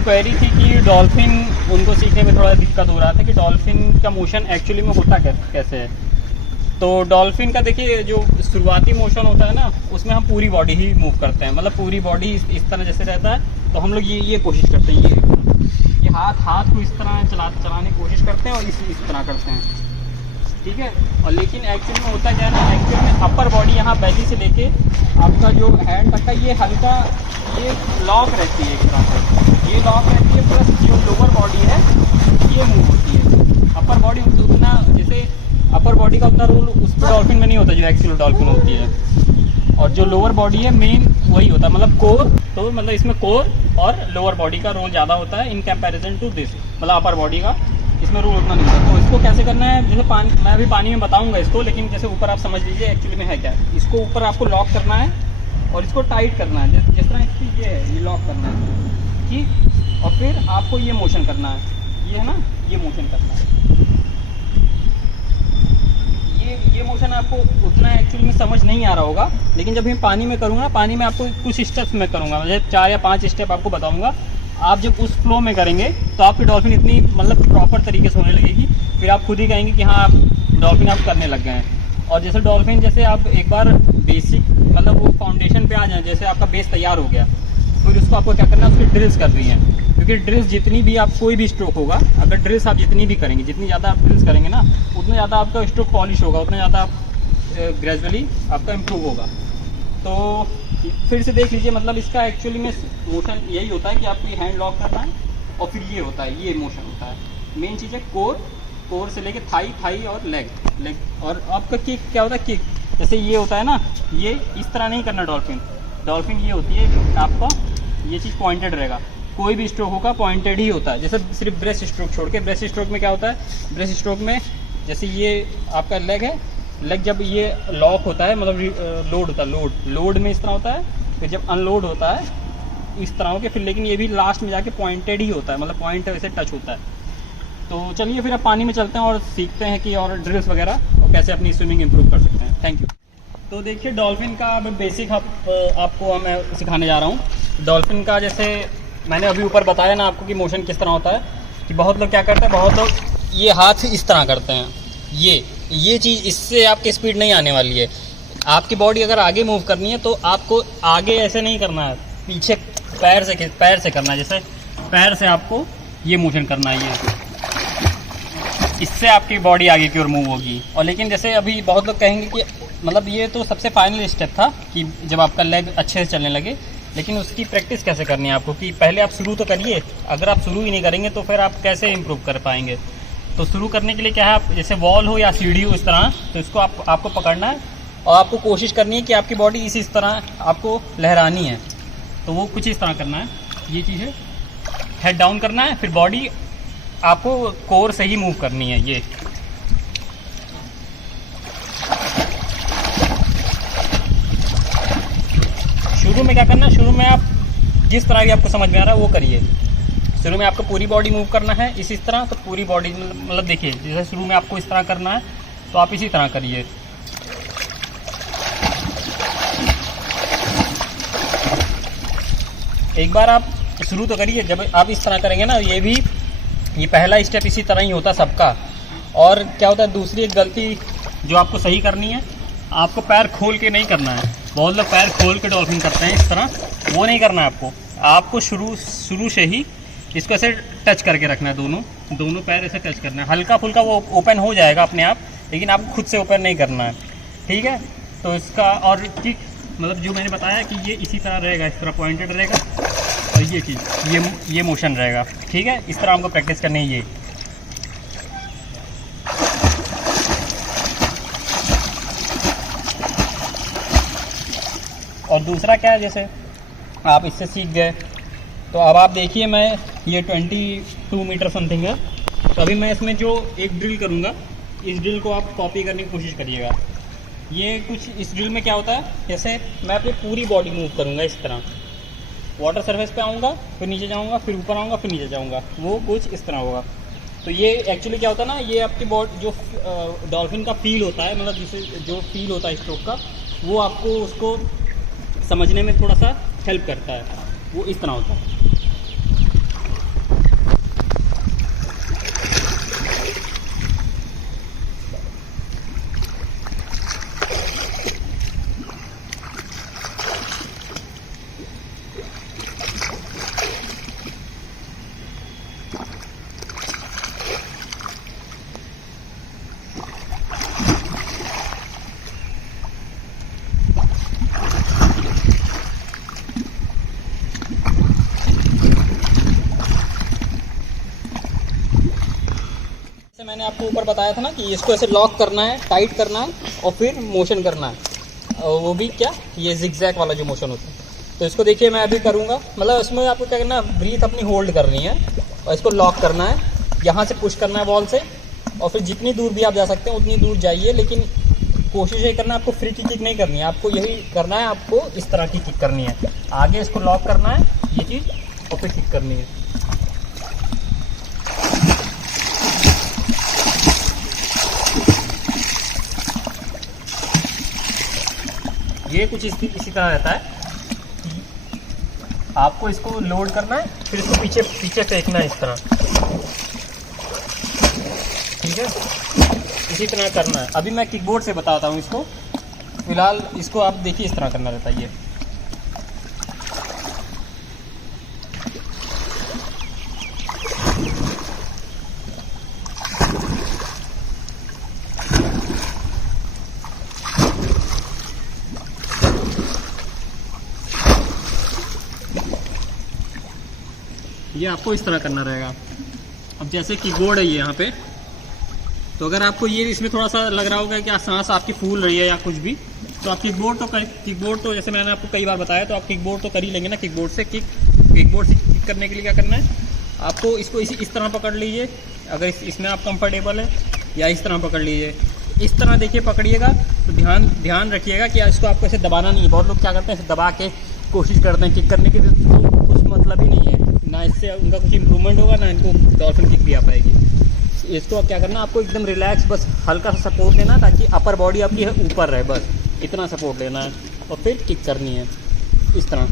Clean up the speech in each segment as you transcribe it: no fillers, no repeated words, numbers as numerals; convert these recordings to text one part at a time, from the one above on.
Query थी कि dolphin उनको सीखने में थोड़ा दिक्कत हो रहा था कि डॉल्फिन का मोशन एक्चुअली में होता कैसे है। तो डॉल्फिन का देखिए जो शुरुआती मोशन होता है ना, उसमें हम पूरी बॉडी ही मूव करते हैं, मतलब पूरी बॉडी इस तरह जैसे रहता है। तो हम लोग ये कोशिश करते हैं, ये हाथ को इस तरह चलाने की कोशिश करते हैं और इस तरह करते हैं, ठीक है। और लेकिन एक्चुअली में होता क्या है ना, एक्चुअली में अपर बॉडी यहाँ बैली से लेके आपका जो हैंड तक का ये हल्का ये लॉक रहती है, एक तरह से ये लॉक रहती है, प्लस जो लोअर बॉडी है ये मूव होती है। अपर बॉडी उतना जैसे अपर बॉडी का उतना रोल उस डॉल्फिन में नहीं होता जो एक्चुअल डॉल्फिन होती है, और जो लोअर बॉडी है मेन वही होता है, मतलब कोर। तो मतलब इसमें कोर और लोअर बॉडी का रोल ज़्यादा होता है इन कंपैरिजन टू दिस, मतलब अपर बॉडी का इसमें रोल उतना नहीं होता। तो इसको कैसे करना है, जैसे पानी मैं अभी पानी में बताऊंगा इसको, लेकिन जैसे ऊपर आप समझ लीजिए एक्चुअली में है क्या। इसको ऊपर आपको लॉक करना है और इसको टाइट करना है, जिस तरह इसकी ये है, ये लॉक करना है, ठीक। और फिर आपको ये मोशन करना है, ये है ना, ये मोशन करना है। ये मोशन आपको उतना एक्चुअली में समझ नहीं आ रहा होगा, लेकिन जब मैं पानी में करूँगा, पानी में आपको कुछ स्टेप्स में करूँगा, मतलब 4 या 5 स्टेप आपको बताऊँगा। आप जब उस फ्लो में करेंगे तो आपकी डॉल्फिन इतनी मतलब प्रॉपर तरीके से होने लगेगी, फिर आप खुद ही कहेंगे कि हाँ आप डॉल्फिन आप करने लग गए हैं। और जैसे डॉल्फिन जैसे आप एक बार बेसिक मतलब वो फाउंडेशन पे आ जाए, जैसे आपका बेस तैयार हो गया, फिर उसको आपको क्या करना है, उसकी ड्रिल्स कर रही है। क्योंकि ड्रिल्स जितनी भी आप कोई भी स्ट्रोक होगा, अगर ड्रिल्स आप जितनी भी करेंगे, जितनी ज़्यादा आप ड्रिल्स करेंगे ना, उतना ज़्यादा आपका स्ट्रोक पॉलिश होगा, उतना ज़्यादा आप ग्रेजुअली आपका इम्प्रूव होगा। तो फिर से देख लीजिए, मतलब इसका एक्चुअली में मोशन यही होता है कि आपको ये हैंड लॉक करना है और फिर ये होता है, ये मोशन होता है। मेन चीज़ है कोर से लेके थाई और लेग। और आपका किक क्या होता है, किक जैसे ये होता है ना, ये इस तरह नहीं करना। डॉल्फिन ये होती है आपका, ये चीज़ पॉइंटेड रहेगा। कोई भी स्ट्रोक होगा पॉइंटेड ही होता है, जैसे सिर्फ ब्रेस्ट स्ट्रोक छोड़ के। ब्रेस्ट स्ट्रोक में क्या होता है, ब्रेस्ट स्ट्रोक में जैसे ये आपका लेग है, लेग जब ये लॉक होता है, मतलब लोड होता है, लोड में इस तरह होता है, फिर जब अनलोड होता है इस तरह हो के, फिर लेकिन ये भी लास्ट में जाके पॉइंटेड ही होता है, मतलब पॉइंट वैसे टच होता है। तो चलिए फिर अब पानी में चलते हैं और सीखते हैं कि और ड्रिल्स वगैरह और कैसे अपनी स्विमिंग इंप्रूव कर सकते हैं। Thank you. तो देखिए डॉल्फिन का बेसिक आपको मैं सिखाने जा रहा हूँ। डॉल्फिन का जैसे मैंने अभी ऊपर बताया ना आपको कि मोशन किस तरह होता है, कि बहुत लोग क्या करते हैं, बहुत लोग ये हाथ इस तरह करते हैं, ये चीज़, इससे आपकी स्पीड नहीं आने वाली है। आपकी बॉडी अगर आगे मूव करनी है तो आपको आगे ऐसे नहीं करना है, पीछे पैर से करना है। जैसे पैर से आपको ये मोशन करना है, ये इससे आपकी बॉडी आगे की ओर मूव होगी। और लेकिन जैसे अभी बहुत लोग कहेंगे कि मतलब ये तो सबसे फाइनल स्टेप था कि जब आपका लेग अच्छे से चलने लगे, लेकिन उसकी प्रैक्टिस कैसे करनी है आपको, कि पहले आप शुरू तो करिए। अगर आप शुरू ही नहीं करेंगे तो फिर आप कैसे इम्प्रूव कर पाएंगे। तो शुरू करने के लिए क्या है, आप जैसे वॉल हो या सीढ़ी हो इस तरह, तो इसको आपको पकड़ना है और आपको कोशिश करनी है कि आपकी बॉडी इस तरह आपको लहरानी है। तो वो कुछ इस तरह करना है, ये चीज़ है, हेड डाउन करना है, फिर बॉडी आपको कोर से ही मूव करनी है। ये शुरू में क्या करना है, शुरू में आप जिस तरह भी आपको समझ में आ रहा है वो करिए। शुरू में आपको पूरी बॉडी मूव करना है इस तरह, तो पूरी बॉडी मतलब देखिए, जैसे शुरू में आपको इस तरह करना है तो आप इसी तरह करिए। एक बार आप शुरू तो करिए, जब आप इस तरह करेंगे ना, ये पहला स्टेप इसी तरह ही होता है सबका। और क्या होता है, दूसरी एक गलती जो आपको सही करनी है, आपको पैर खोल के नहीं करना है। बहुत लोग पैर खोल के डॉल्फिन करते हैं इस तरह, वो नहीं करना है आपको शुरू से ही इसको ऐसे टच करके रखना है, दोनों पैर ऐसे टच करना है। हल्का फुल्का वो ओपन हो जाएगा अपने आप, लेकिन आपको खुद से ओपन नहीं करना है, ठीक है। तो इसका और किक मतलब जो मैंने बताया कि ये इसी तरह रहेगा, इस तरह पॉइंटेड रहेगा, और ये चीज़ ये मोशन रहेगा, ठीक है। इस तरह हमको प्रैक्टिस करनी है ये। और दूसरा क्या है, जैसे आप इससे सीख गए तो अब आप देखिए, मैं ये 22 मीटर समथिंग है, तो अभी मैं इसमें जो एक ड्रिल करूँगा, इस ड्रिल को आप कॉपी करने की कोशिश करिएगा। ये कुछ इस ड्रिल में क्या होता है, जैसे मैं अपनी पूरी बॉडी मूव करूँगा इस तरह, वाटर सरफेस पे आऊँगा, फिर नीचे जाऊँगा, फिर ऊपर आऊँगा, फिर नीचे जाऊँगा, वो कुछ इस तरह होगा। तो ये एक्चुअली क्या होता है ना, ये आपकी बॉडी जो डॉल्फिन का फील होता है, मतलब जिसे जो फील होता है स्ट्रोक का, वो आपको उसको समझने में थोड़ा सा हेल्प करता है। वो इस तरह होता है। मैंने आपको ऊपर बताया था ना कि इसको ऐसे लॉक करना है, टाइट करना है और फिर मोशन करना है, और वो भी क्या, ये जिगजैग वाला जो मोशन होता है। तो इसको देखिए मैं अभी करूँगा, मतलब इसमें आपको क्या करना है, ब्रीथ अपनी होल्ड करनी है और इसको लॉक करना है, यहाँ से पुश करना है बॉल से, और फिर जितनी दूर भी आप जा सकते हैं उतनी दूर जाइए, लेकिन कोशिश ये करना है आपको फ्री की किक नहीं करनी है, आपको यही करना है, आपको इस तरह की किक करनी है, आगे इसको लॉक करना है ये चीज़ और फिर किक करनी है। ये कुछ इसी तरह रहता है, आपको इसको लोड करना है, फिर इसको पीछे पीछे फेंकना है इस तरह, ठीक है, इसी तरह करना है। अभी मैं किकबोर्ड से बताता हूँ इसको, फिलहाल इसको आप देखिए इस तरह करना रहता है। ये आपको इस तरह करना रहेगा। अब जैसे कीबोर्ड है ये यहाँ पे, तो अगर आपको ये इसमें थोड़ा सा लग रहा होगा कि सांस आपकी फूल रही है या कुछ भी, तो आप किकबोर्ड तो जैसे मैंने आपको कई बार बताया, तो आप किकबोर्ड तो कर ही लेंगे ना। किकबोर्ड से किक करने के लिए क्या करना है, आपको इसको इस तरह पकड़ लीजिए, अगर इसमें आप कंफर्टेबल है, या इस तरह पकड़ लीजिए, इस तरह देखिए पकड़िएगा। तो ध्यान रखिएगा कि इसको आपको ऐसे दबाना नहीं है। बहुत लोग क्या करते हैं, ऐसे दबा के कोशिश करते हैं किक करने की, तो कुछ मतलब ही नहीं है, ना इससे उनका कुछ इंप्रूवमेंट होगा, ना इनको डॉल्फिन किक भी आ पाएगी। इसको अब क्या करना है, आपको एकदम रिलैक्स, बस हल्का सा सपोर्ट लेना ताकि अपर बॉडी आपकी है ऊपर रहे, बस इतना सपोर्ट लेना है और फिर किक करनी है इस तरह।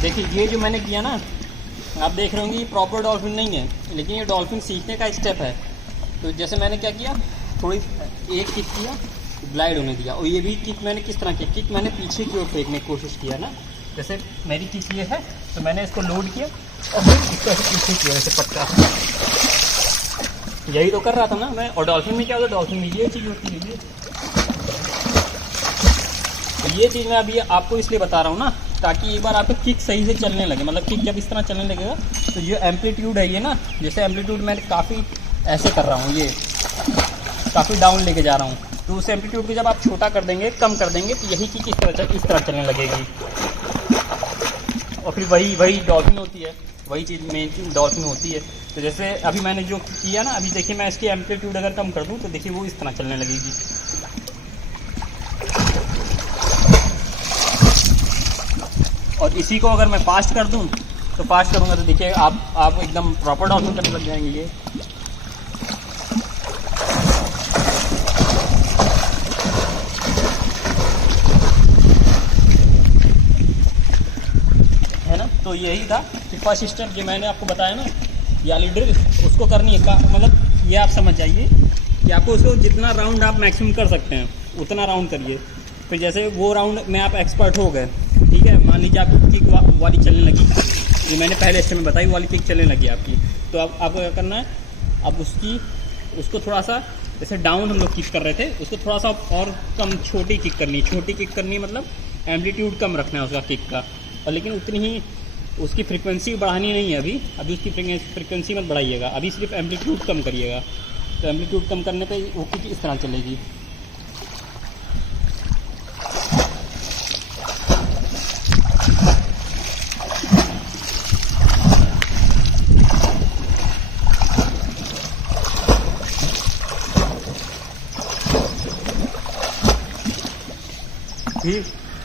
देखिए ये जो मैंने किया ना, आप देख रहे होंगे ये प्रॉपर डॉल्फिन नहीं है, लेकिन ये डॉल्फिन सीखने का स्टेप है। तो जैसे मैंने क्या किया, थोड़ी एक किक किया, ग्लाइड होने दिया, और ये भी किक मैंने किस तरह की किक मैंने पीछे की ओर फेंकने की कोशिश किया ना। जैसे मेरी किक ये है, तो मैंने इसको लोड किया और फिर इसको ऐसे पीछे किया, जैसे पक्का। यही तो कर रहा था ना मैं। और डॉल्फिन में क्या होता है, डॉल्फिन में ये चीज़ होती है। तो ये चीज़ मैं अभी आपको इसलिए बता रहा हूँ ना, ताकि एक बार आपको किक सही से चलने लगे। मतलब किक जब इस तरह चलने लगेगा, तो जो एम्पलीट्यूड है ये ना, जैसे एम्पलीट्यूड मैं काफ़ी ऐसे कर रहा हूँ, ये काफ़ी डाउन लेके जा रहा हूँ, तो उस एम्पलीट्यूड को जब आप छोटा कर देंगे, कम कर देंगे, तो यही किक इस तरह चलने लगेगी। और फिर वही डॉल्फिन होती है, वही चीज़ मेन डॉल्फिन होती है। तो जैसे अभी मैंने जो किया ना, अभी देखिए मैं इसकी एम्पलीट्यूड अगर कम कर दूँ, तो देखिए वो इस तरह चलने लगेगी। और इसी को अगर मैं फास्ट कर दूं, तो फास्ट करूंगा तो देखिए आप एकदम प्रॉपर डॉल्फिन करने लग जाएंगे। ये है ना। तो यही था कि फर्स्ट स्टेप जो मैंने आपको बताया ना, याली ड्रिल, उसको करनी है। मतलब ये आप समझ जाइए कि आपको उसको जितना राउंड आप मैक्सिमम कर सकते हैं उतना राउंड करिए। फिर जैसे वो राउंड में आप एक्सपर्ट हो गए, ठीक है, मान लीजिए आपको किक वाली चलने लगी, ये मैंने पहले स्टेप में बताई, वाली किक चलने लगी आपकी, तो अब आपको क्या करना है, अब उसको थोड़ा सा, जैसे डाउन हम लोग किक कर रहे थे, उसको थोड़ा सा और कम छोटी किक करनी, मतलब एम्पलीट्यूड कम रखना है उसका किक का, और लेकिन उतनी ही उसकी फ्रीक्वेंसी बढ़ानी नहीं है। अभी उसकी फ्रीक्वेंसी मत बढ़ाइएगा, अभी सिर्फ एम्पलीट्यूड कम करिएगा। तो एम्पलीट्यूड कम करने पर वो किक इस तरह चलेगी।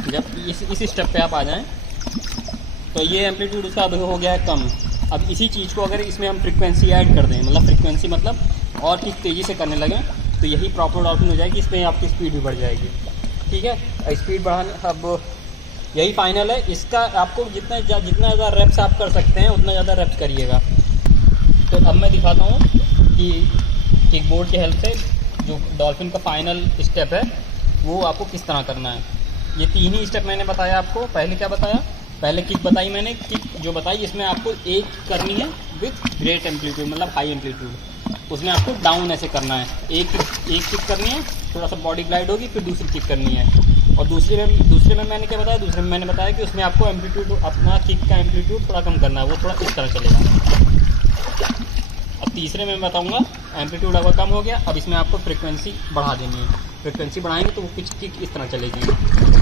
जब इस स्टेप पे आप आ जाएं, तो ये एम्पलीट्यूड उसका अब हो गया है कम। अब इसी चीज़ को अगर इसमें हम फ्रीक्वेंसी ऐड कर दें, मतलब फ्रीक्वेंसी मतलब और किक तेज़ी से करने लगें, तो यही प्रॉपर डॉल्फिन हो जाएगी। इसमें आपकी स्पीड भी बढ़ जाएगी, ठीक है। स्पीड बढ़ाने, अब यही फाइनल है इसका। आपको जितना ज़्यादा रेप्स आप कर सकते हैं उतना ज़्यादा रेप्स करिएगा। तो अब मैं दिखाता हूँ कि किकबोर्ड की हेल्प से जो डॉल्फिन का फाइनल स्टेप है वो आपको किस तरह करना है। ये 3 ही स्टेप मैंने बताया आपको। पहले क्या बताया पहले किक बताई मैंने, किक जो बताई इसमें आपको एक करनी है विथ ग्रेट एम्पलीट्यूड, मतलब हाई एम्पलीट्यूड। उसमें आपको डाउन ऐसे करना है, एक किक करनी है, थोड़ा सा बॉडी ग्लाइड होगी, फिर दूसरी किक करनी है। और दूसरे में मैंने क्या बताया, दूसरे में मैंने बताया कि उसमें आपको एम्पलीट्यूड, अपना किक का एम्पलीट्यूड थोड़ा कम करना है, वो थोड़ा इस तरह चलेगा। अब तीसरे में बताऊंगा एम्पलीट्यूड अगर कम हो गया, अब इसमें आपको फ्रिक्वेंसी बढ़ा देनी है। फ्रिक्वेंसी बढ़ाएंगे तो वो किक इस तरह चलेगी।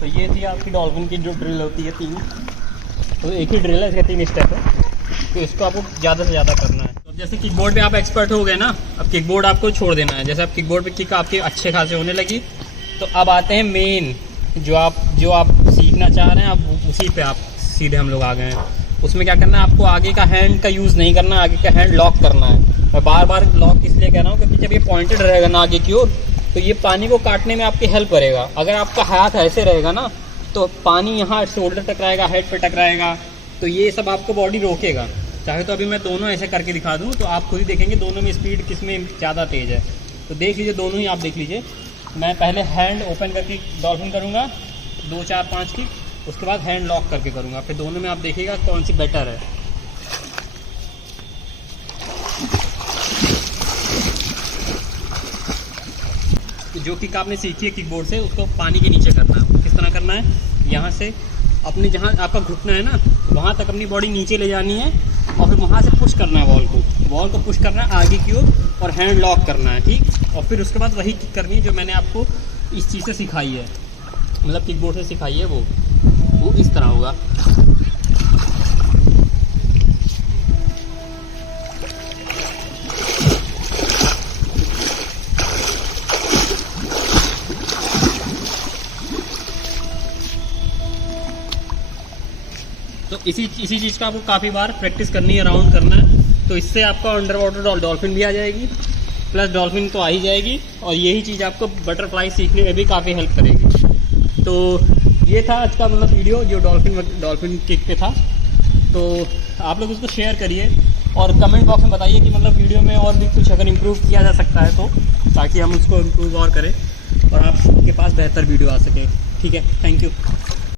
तो ये थी आपकी डॉल्फिन की जो ड्रिल होती है 3, तो एक ही ड्रिल है, इसका 3 स्टेप है, तो इसको आपको ज़्यादा से ज़्यादा करना है। तो जैसे किकबोर्ड पे आप एक्सपर्ट हो गए ना, अब किकबोर्ड आपको छोड़ देना है। जैसे आप किकबोर्ड पे किक आपके अच्छे खासे होने लगी, तो अब आते हैं मेन जो आप सीखना चाह रहे हैं, अब उसी पे आप सीधे हम लोग आ गए हैं। उसमें क्या करना है, आपको आगे का हैंड का यूज़ नहीं करना, आगे का हैंड लॉक करना है। मैं बार बार लॉक इसलिए कह रहा हूँ क्योंकि जब ये पॉइंटेड रहेगा ना आगे की ओर, तो ये पानी को काटने में आपकी हेल्प करेगा। अगर आपका हाथ ऐसे रहेगा ना, तो पानी यहाँ शोल्डर टकराएगा, हेड पे टकराएगा, तो ये सब आपको बॉडी रोकेगा। चाहे तो अभी मैं दोनों ऐसे करके दिखा दूँ, तो आप खुद ही देखेंगे दोनों में स्पीड किस में ज़्यादा तेज़ है। तो देख लीजिए, दोनों ही आप देख लीजिए। मैं पहले हैंड ओपन करके डॉल्फिन करूँगा 2 4 5 की, उसके बाद हैंड लॉक करके करूँगा, फिर दोनों में आप देखिएगा कौन सी बेटर है। जो किक आपने सीखी है किकबोर्ड से, उसको पानी के नीचे करना है। किस तरह करना है, यहाँ से अपने जहाँ आपका घुटना है ना, वहाँ तक अपनी बॉडी नीचे ले जानी है, और फिर वहाँ से पुश करना है बॉल को पुश करना है आगे की ओर, और हैंड लॉक करना है, ठीक। और फिर उसके बाद वही किक करनी है जो मैंने आपको इस चीज़ से सिखाई है, मतलब किकबोर्ड से सिखाई है, वो इस तरह होगा। तो इसी चीज़ का आपको काफ़ी बार प्रैक्टिस करनी है, राउंड करना है, तो इससे आपका अंडर वाटर डॉल्फिन भी आ जाएगी, प्लस डॉल्फिन तो आ ही जाएगी, और यही चीज़ आपको बटरफ्लाई सीखने में भी काफ़ी हेल्प करेगी। तो ये था आज का मतलब वीडियो जो डॉल्फिन किक पे था। तो आप लोग उसको शेयर करिए और कमेंट बॉक्स में बताइए कि मतलब वीडियो में और भी कुछ अगर इम्प्रूव किया जा सकता है तो, ताकि हम उसको इम्प्रूव और करें और आपके पास बेहतर वीडियो आ सके। ठीक है, थैंक यू।